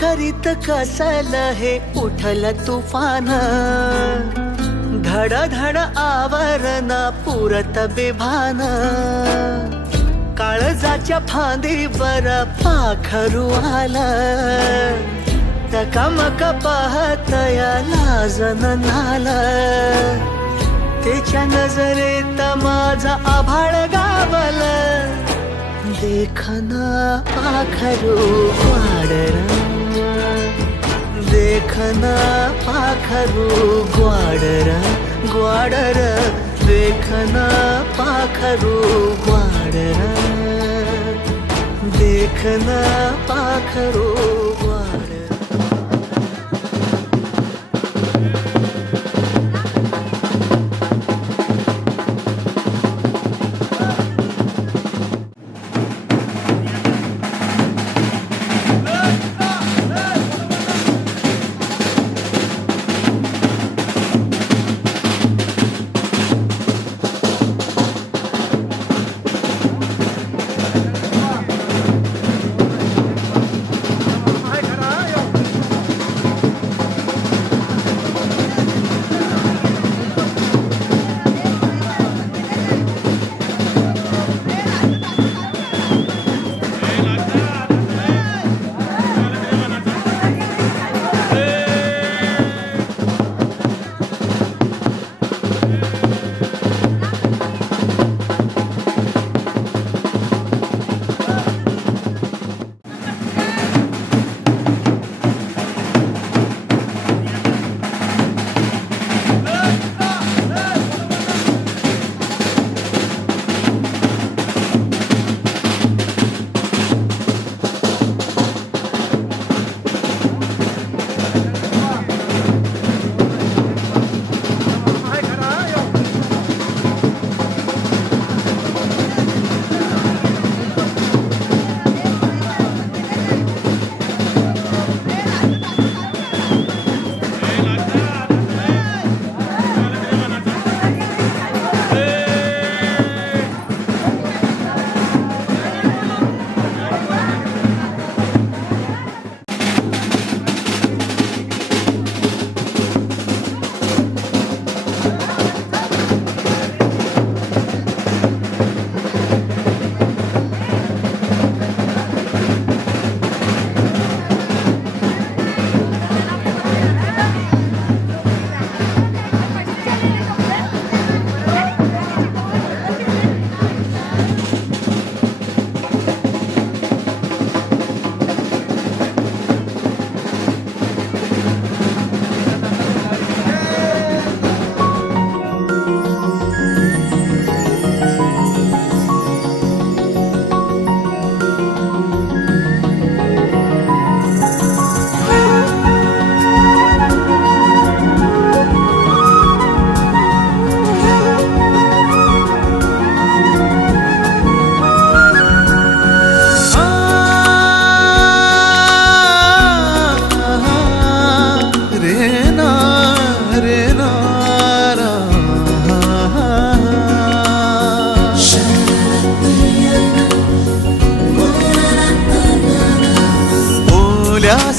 करीत कसल हे उठल तुफान, धड धड आवरण पुरत बेभान, काळजाच्या फांदीवर पाखरू आलं, टकमक पाहतया लाजन नालं, त्याच्या नजरेत माझा आभाळ गावलं, देखना पाखरू ग्वाडर, देखना पाखरू ग्वाडर, ग्वाडर, देखना पाखरू ग्वाडर, देखना पाखरू ग्वाडर.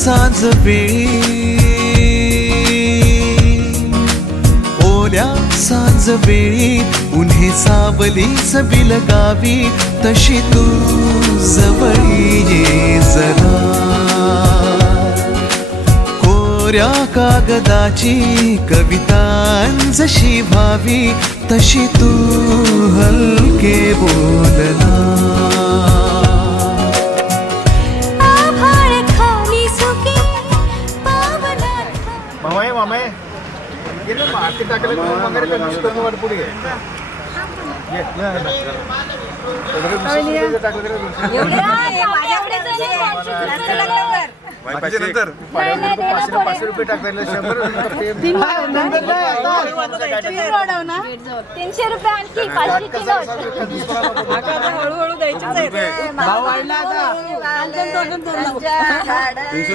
सांज वेळी, ओल्या सांज वेळी उन्हे सावली बिल गावी, तशी तू जवळी ये जरा, कोऱ्या कागदाची कविता जशी व्हावी, तशी तू हलके बोलना. मामाय गेले माती टाकले वगैरे ते नुसतं वर पुढे ये नंतर 500 रुपये टाकले 100 300 रुपये आणखी 500 किलो हळूहळू द्यायचे भाव वाढला आता 300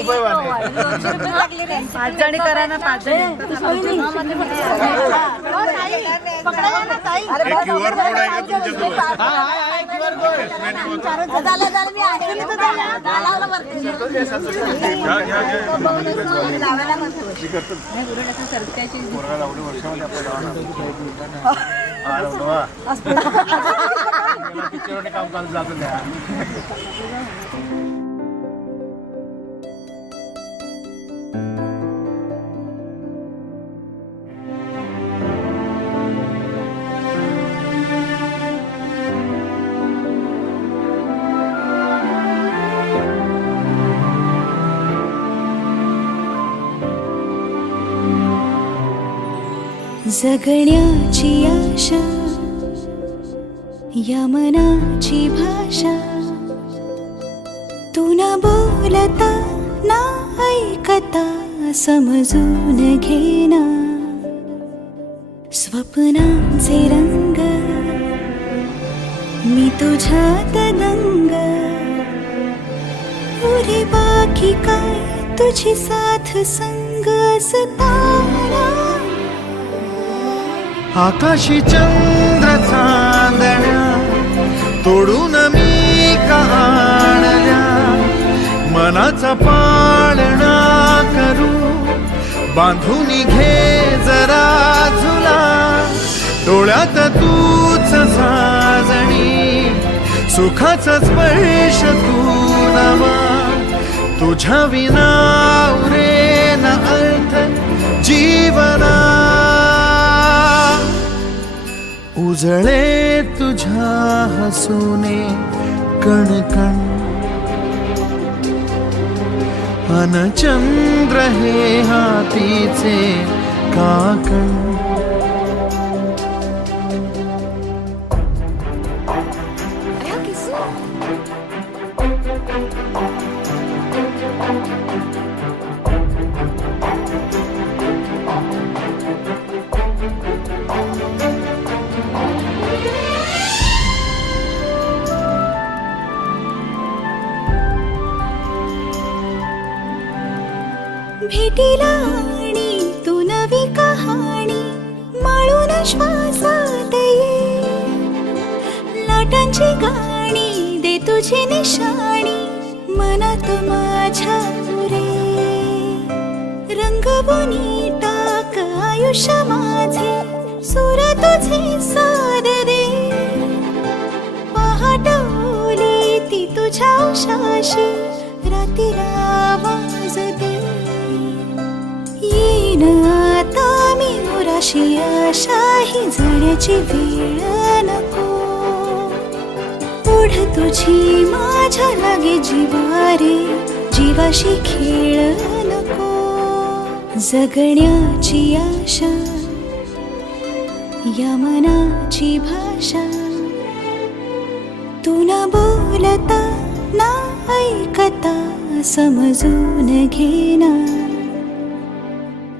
रुपये पाचजणी करा ना 5 जणी QR कोड आहे का तुमच्याजवळ? हा आहे QR झालं मी ऐकली तर लावला लावायला पिक्चर काम चालू जात द्या. जगण्याची आशा या मनाची भाषा तू न बोलता ना ऐकता समजून घेना स्वप्नांचे रंग मी तुझ्यात दंग उरे बाकी काय तुझी साथ संग असताना आकाशी चंद्र चांदण्या तोडून मी का आणल्या मनाचा पाळणा करू बांधून घे जरा झुला डोळ्यात तूच साजणी सुखाचा स्पर्श तू नवा तुझ्या विना उरेन अर्थ जीवना उजळे तुझ्या हसूने कणकण अन चंद्र हे हातीचे काकण भेटीला आणि तू नवी कहाणी माळून श्वासात ये लाटांची गाणी दे तुझी निशाणी मनात माझ्या रे रंगवून टाक आयुष्य माझे सूर तुझे साद दे पहाट ओली ती तुझ्या उशाशी रात्री आवाज दे येईन आता मी उराशी आशाही जाण्याची वेळ नको पुढ तुझी माझ्या लागे जीवारे जीवाशी खेळ नको जगण्याची आशा या मनाची भाषा तू न बोलता ना ऐकता समजून घेना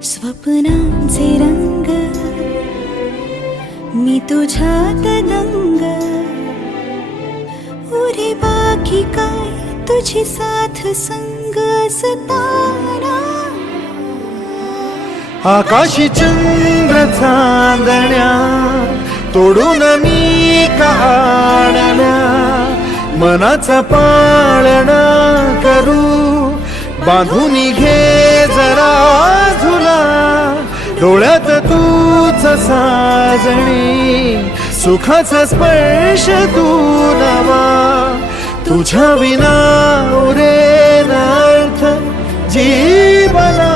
स्वप्नांचे रंग मी तुझ्यात दंग उरे बाकी काय तुझी साथ संग असताना आकाशी चंद्र चांदण्या तोडून मी का आणल्या मनाचा पाळणा करू बांधून घे जरा झुला डोळ्यात तूच साजणी सुखाचा स्पर्श तू नवा तुझ्या विना उरेन अर्थ जीवना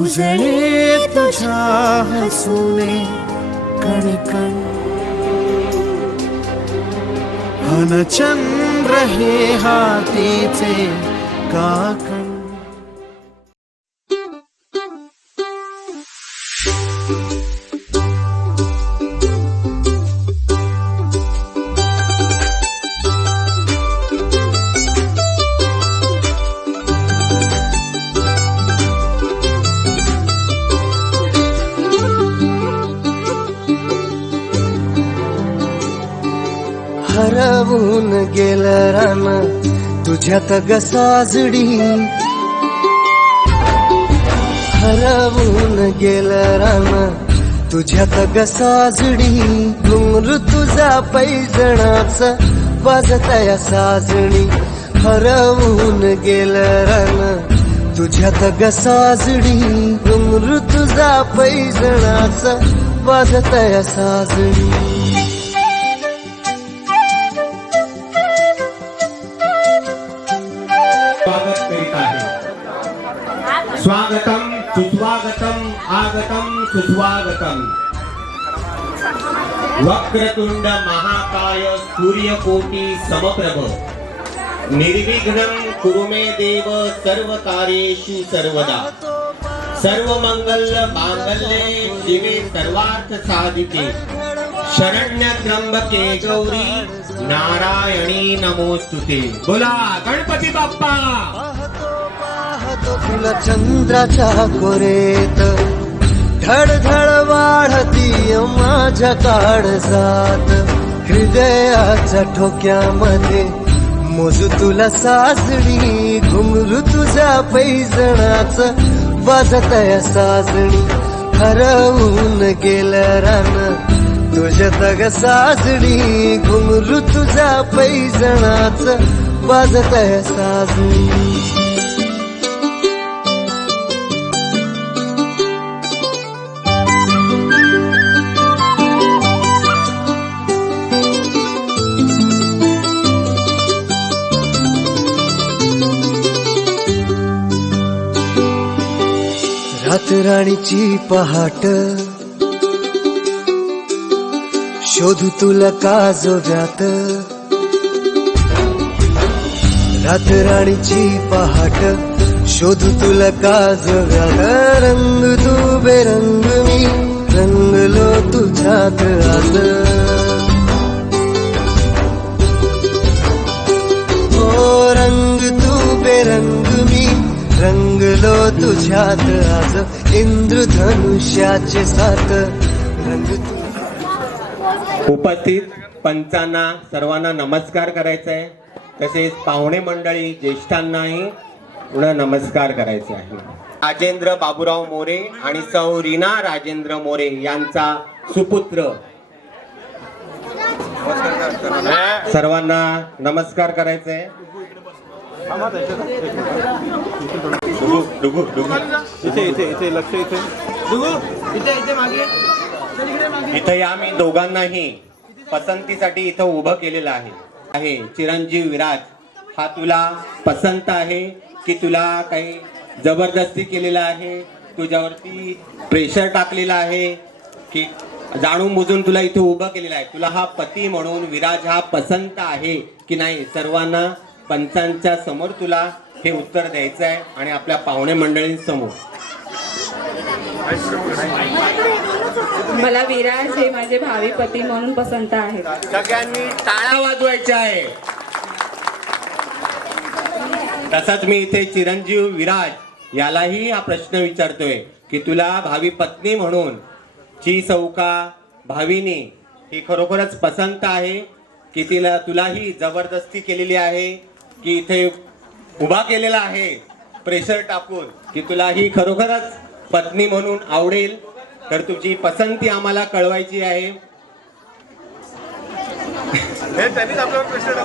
उजळे तुझ्या हसूने कणकण अन चंद्र हे हातीचे काकण हरवून गेलं रान तुझ्यात गसाजडी हरवून गेलं रान तुझ्यात ग साजणी घुंगरू तुझा पैजणाच वाजतया साजणी हरवून गेलं रान तुझ्यात ग साजणी घुंगरू तुझा पैजणाच वाजतया साजणी स्वागत करीत आहे स्वागतम सुस्वागतम आगतम सुस्वागतम वक्रतुंड महाकाय सूर्यकोटी समप्रभ निर्विघ्नं कुरु मे देव सर्व कार्येषु सर्वदा सर्वमंगल मांगल्ये शिवे सर्वार्थ साधिके शरण्य त्र्यंबके गौरी नारायणी नमोस्तुते बोला गणपती बाप्पा पाहतो तुला चंद्राच्या कोरेत धडधड वाढती माझ्या काळजात हृदयाच्या ठोक्यामध्ये मोजू तुला साजणी घुंगरू तुझ्या पैजणाच वाजतया साजणी हरवून गेलं रान तुझ्यात ग साजणी घुंगरू तुझ्या पैजणाच वाजतया साजणी रातराणीची पहाट शोधू तुला काजोऱ्यात रातराणीची पहाट शोधू तुला काजोऱ्यात रंग तू बेरंग मी रंगलो तुझ्यात आज ओ रंग तू बेरंग मी रंगलो तुझ्यात आज इंद्रधनुष्याचे साथ रंग उपस्थित पंचांना सर्वांना नमस्कार करायचा आहे तसेच पाहुणे मंडळी ज्येष्ठांनाही पुन्हा नमस्कार करायचे आहे राजेंद्र बाबूराव मोरे आणि सौ रीना राजेंद्र मोरे यांचा सुपुत्र सर्वांना नमस्कार करायचा आहे इथे आम्ही दोघांनाही पसंतीसाठी इथं उभं केलेलं आहे चिरंजीव विराज हा तुला पसंत आहे की तुला काही जबरदस्ती केलेला आहे तुझ्यावरती प्रेशर टाकलेला आहे की जाणून बुजून तुला इथे उभं केलेलं आहे तुला हा पती म्हणून विराज हा पसंत आहे की नाही सर्वांना पंचांच्या समोर तुला हे उत्तर द्यायचं आहे आणि आपल्या पाहुणे मंडळींसमोर मला विराज हे माझे भावी पती म्हणून पसंत आहेत सगळ्यांनी टाळ्या वाजवायच्या आहे तसाच मी इथे चिरंजीव विराज यालाही हा प्रश्न विचारतोय की तुला भावी पत्नी म्हणून ची सौका भावीनी ही खरोखरच पसंत आहे की तुला ही जबरदस्ती केलेली आहे की इथे उभा केलेला आहे प्रेशर टाकून की तुला ही खरोखरच पत्नी म्हणून आवडेल तर तुझी पसंती आम्हाला कळवायची आहे त्यांनीच आपल्यावर प्रेशर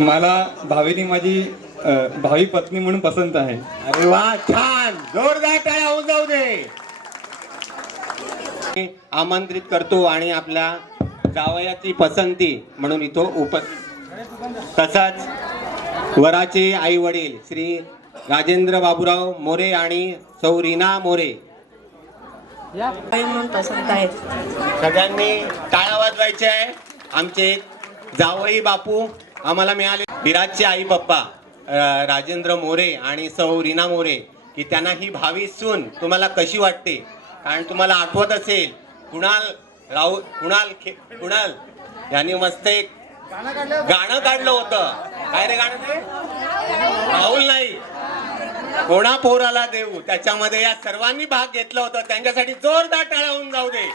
मला भावीनी माझी भावी पत्नी म्हणून पसंत आहे अरे वा छान जोरदार टाळ्या होऊन जाऊ दे आमंत्रित करतो आणि आपल्या जावयाची पसंती म्हणून इथं तसाच वराचे आई वडील श्री राजेंद्र बाबूराव मोरे आणि सौ रीना मोरे म्हणून पसंत आहेत सगळ्यांनी टाळ्या वाजवायच्या आहे आमचे जावई बापू आम्हाला मिळाले विराजचे आई पप्पा राजेंद्र मोरे आणि सौ रीना मोरे की त्यांना ही भावी सून तुम्हाला कशी वाटते कारण तुम्हाला आठवत असेल कुणाल यांनी मस्त एक गाणं काढलं होतं काय रे गाणं ते राहुल नाही कोणा पोराला देऊ त्याच्यामध्ये या सर्वांनी भाग घेतला होता त्यांच्यासाठी जोरदार टाळ्या होऊन जाऊ दे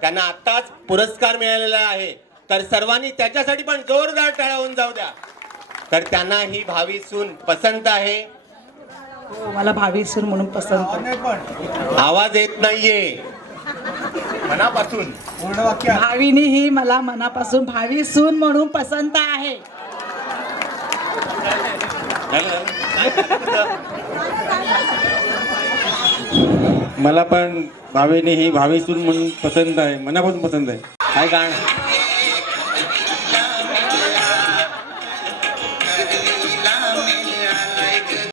त्यांना आताच पुरस्कार मिळालेला आहे तर सर्वांनी त्याच्यासाठी पण जोरदार टाळ्या होऊन जाऊ द्या तर त्यांना ही भावी सून पसंत आहे. हो, मला भावी सून म्हणून पसंत आहे. आवाज येत नाहीये मनापासून. पूर्ण वाक्य भावीनी ही मला मनापासून भावी सून म्हणून पसंत आहे. मला पण भावेने ही भावी सून म्हणून पसंत आहे, मनापासून पसंत आहे. काय गाणं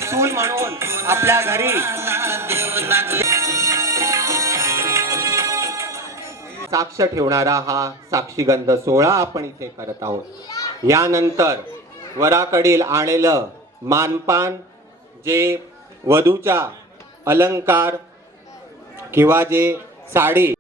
सून म्हणून आपल्या घरी साक्ष ठेवणारा हा साक्षीगंध सोहळा आपण इथे करत आहोत. यानंतर वराकडील आलेलं मानपान, जे वधूच्या अलंकार किंवा जे साडी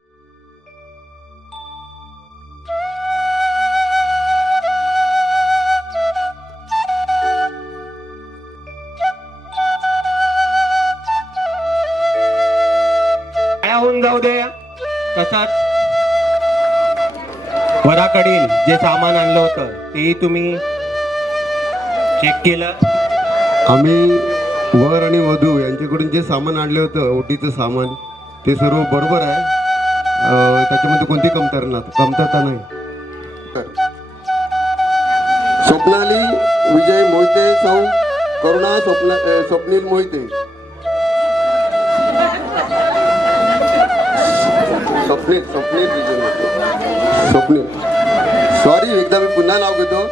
होऊन जाऊ दे. तसाच वराकडील जे सामान आणलं होतं तेही तुम्ही चेक केलं. आम्ही वर आणि वधू यांच्याकडून जे सामान आणलं होतं ओटीचं सामान ते सर्व बरोबर आहे. त्याच्यामध्ये कोणती कमतरता नाही. स्वप्नाली विजय मोहिते, सौ करुणा स्वप्नील मोहिते, स्वप्नील विजय मोहिते, स्वप्नील सॉरी एकदा मी पुन्हा नाव घेतो.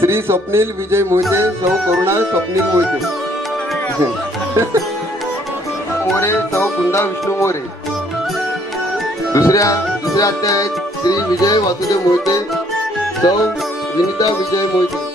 श्री स्वप्नील विजय मोहिते, सौ करुणा स्वप्नील मोहिते मोरे, सौ कुंदा विष्णू मोरे. दुसऱ्या हत्या आहेत श्री विजय वासुदेव मोहिते, सौ विनिता विजय मोहिते.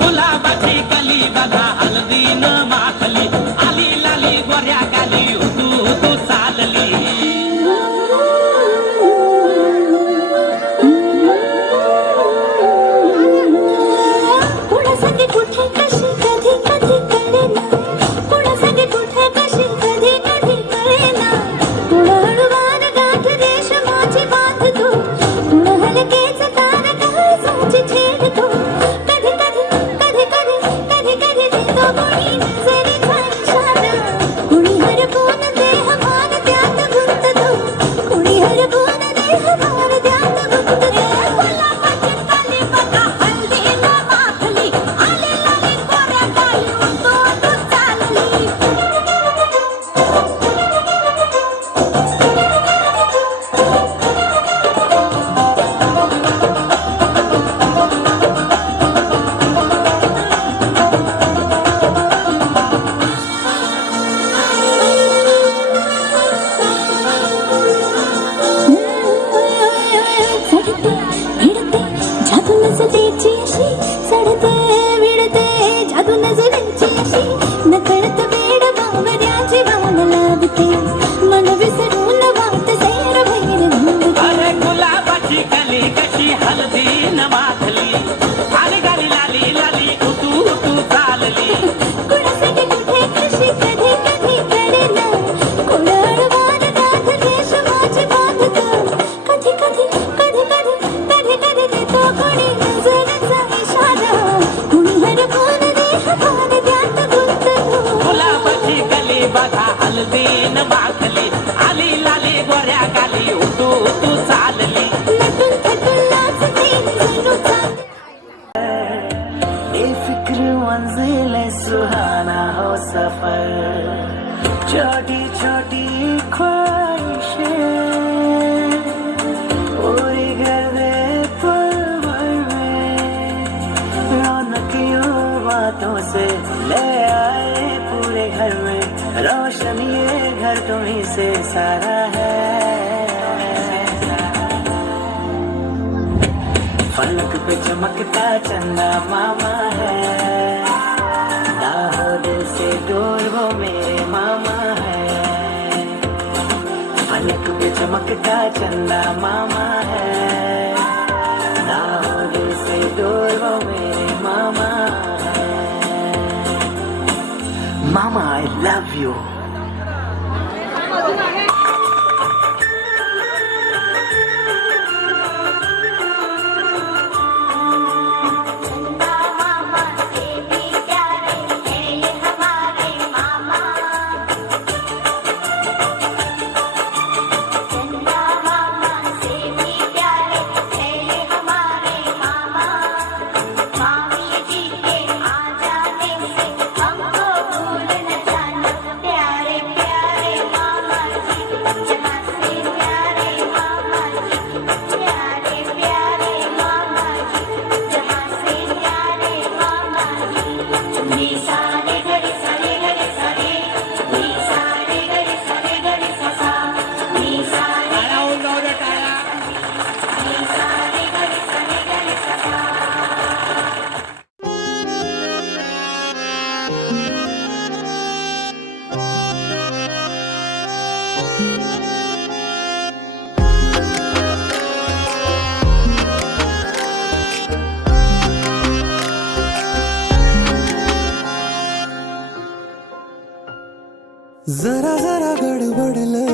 गुलाबाची कली बघा हल्दी न माखली आली लाली गोऱ्या गाली तू चालली कुणासाठी कुठे कशी कधी कधी कळेना कुणासाठी कुठे कशी कधी कधी कळेना कुणा हळूवार गाठ रेशमाची बांधतो कुणा हलकेच तार काळजाची छेडतो कधी कधी कधी कधी कधी कधी देतो कोणी नजरेचा इशारा कुणी हरपून देह भान त्यात गुंततो कुणी हरपून देह भान त्यात गुंततो गुलाबाची कली बघा हल्दी न माखली आली लाली गोऱ्या गाली तू चालली चढते भिडते जादू नजरेची अशी चढते भिडते जादू नजरेची अशी नकळत वेड बावऱ्याची वाण लाभते मन विसरून वाट सैर भैर धावते अरे गुलाबाची कली कशी हल्दी न माखली आली गाली लाली लाली तू चालली कुणासाठी कुठे कशी कधी कधी कळेना कुणाळवार गाठ रेशमाची बांधतो कधी कधी कधी कधी कधी कधी देतो कोणी नजरेचा इशारा कुणी हरपून देह भान त्यात गुंततो गुलाबाची कली बघा हल्दी न माखली आली लाली गोऱ्या गाली तू चालली नटून थटून नाचते जणू चांद बेफिक्र मंजिल सुहाना हो सफर छोटी छोटी ख्वाहिशें पूरी कर दे पल भर में रौनक यूं बातों से ले आए पूरे घर में रोशन ये घर तुम्हीं से सारा है फलक पे चमकता चंदा मामा है ना हो दिल से दूर वो मेरे मामा है फलक पे चमकता चंदा मामा है ना हो दिल से दूर वो मेरे मामा है मामा आई लव यू जरा जरा गडबडलं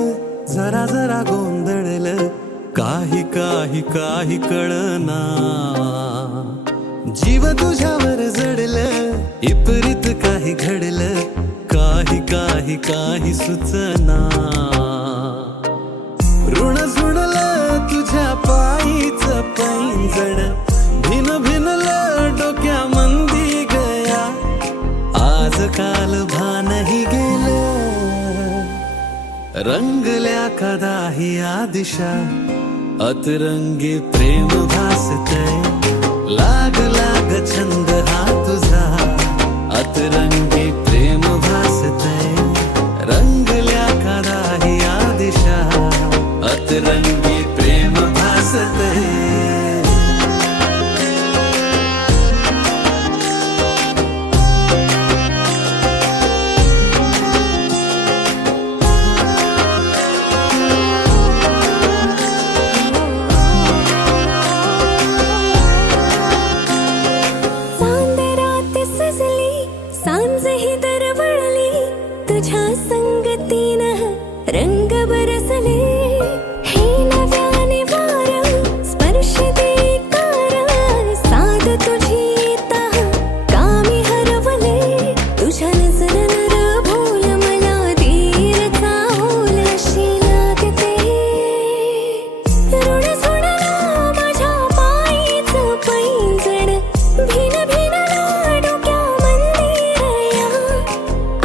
जरा जरा गोंधळलं काही काही काही कळना जीव तुझ्यावर जडलं इपरीत काही घडलं काही काही काही सुचना ऋण जुळलं तुझ्या पायीच पैंजण भिन भिनलं डोक्या मंदी गया आज काल भानही गेलं रंगल्या कदाही या दिशा अतरंगी प्रेम भासतय लाग लाग छंद हा तुझा अतरंगी प्रेम भासतय रंगल्या कदाही या दिशा अतरंगी प्रेम भासतय चांदरात सजली सांज ही दरवळली तुझ्या संगतीनं रंग बरसले हे नव्याने वार स्पर्श देकार साध तुझी येता कामी हरवले तुझ्या नजरनं भूल मला धीर चाहूल अशी लागते ऋण सोडला माझ्या पायीच पैंजण भिन भिनला डोक्या मंदिरया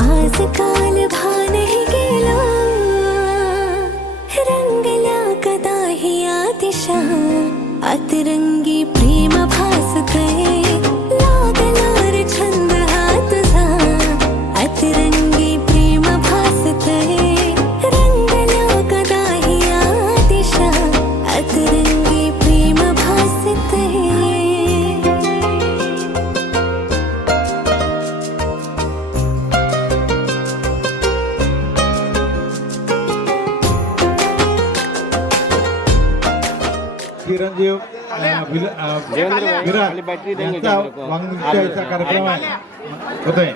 आज काल भानही गेला रंगल्या कदाही या दिशा अतरंगी प्रेम भासतय लागला रे छंद हा तुझा अतरंगी प्रेम भासतय रंगल्या कदाही या दिशा अतरंगी प्रेम भासतय चिरंजीव विराज यांचा वाङ्मयाचा कार्यक्रम आहे होतोय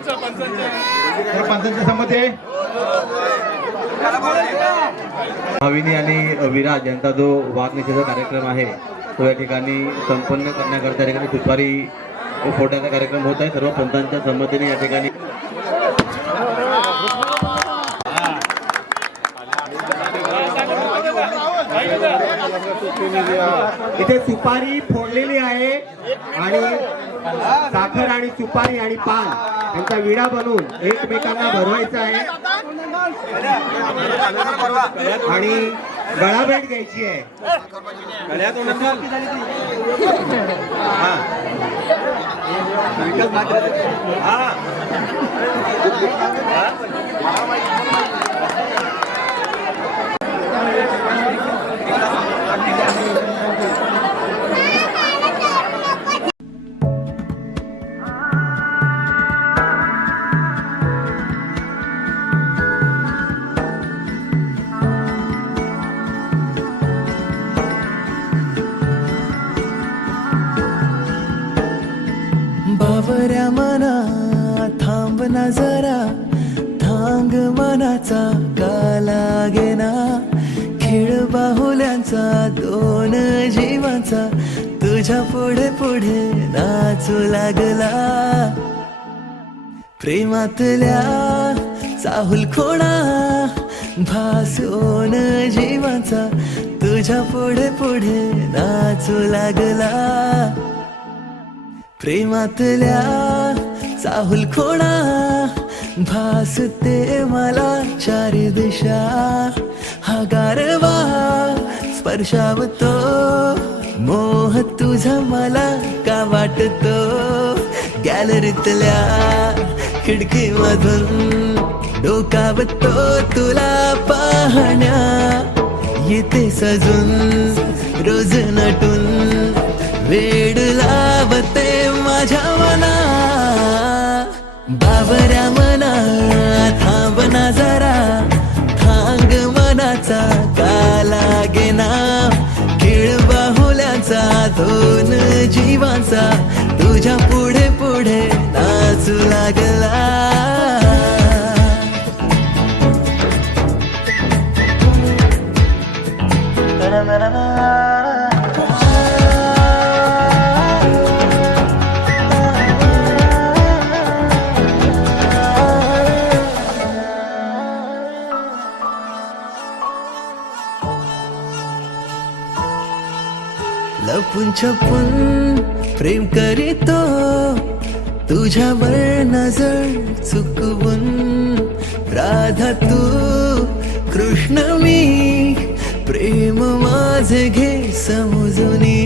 तर पंचांची संमती आहे भाविनी आणि विराज यांचा जो वाघनिषेधाचा कार्यक्रम आहे तो या ठिकाणी संपन्न करण्याकरता या ठिकाणी दुपारी फोटाचा कार्यक्रम होत आहे सर्व पंतांच्या संमतीने या ठिकाणी इथे सुपारी फोडलेली आहे आणि साखर आणि सुपारी आणि पान यांचा विडा बनवून एकमेकांना भरवायचा आहे आणि गळाभेट घ्यायची आहे बावऱ्या मना थांब ना जरा थांग मनाचा काला गेना खेळ बाहुल्यांचा दोन जीवांचा तुझ्या पुढे पुढे नाचू लागला प्रेमातल्या चाहुल खोणा भासून जीवांचा तुझ्या पुढे पुढे नाचू लागला प्रेमातल्या चाहुल खोणा भासते मला चारी दिशा हा गारवा स्पर्शावतो मोह तुझा मला का वाटतो गॅलरीतल्या खिडकीमधून डोकावतो तुला पाहण्या येते सजून रोज नटून वेड लावते माझ्या मना बावऱ्या मना थांबना जरा थांग मनाचा काला गेना खेळ बाहुल्याचा दोन जीवांचा तुझ्या पुढे पुढे नाचू लागला छपून छपून प्रेम करीतो तुझ्यावर नजर चुकवून राधा तू कृष्ण मी प्रेम माझे घे समजूनी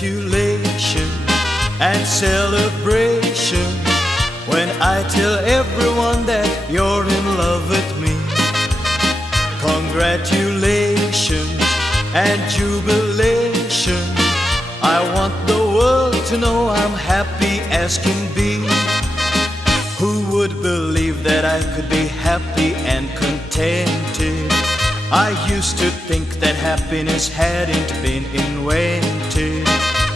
Congratulations and celebration when I tell everyone that you're in love with me. Congratulations and jubilation. I want the world to know I'm happy as can be. Who would believe that I could be happy and contented? I used to think that happiness hadn't been invented,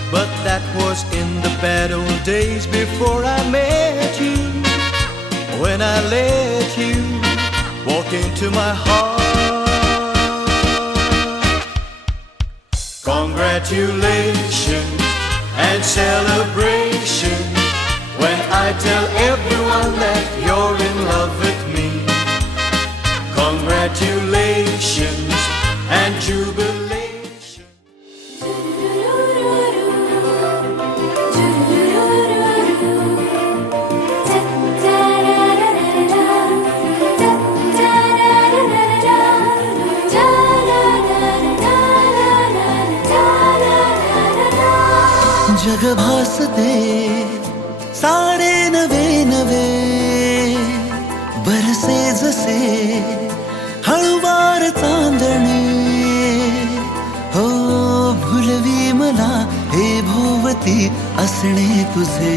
but that was in the bad old days before I met you. When I let you walk into my heart. Congratulations and celebration when I tell everyone that you're in love with me. Congratulations and jubilation. जग भासते सारे नवे नवे बरसे जसे हळुवार चांदणे हो भुलवी मला हे भोवती असणे तुझे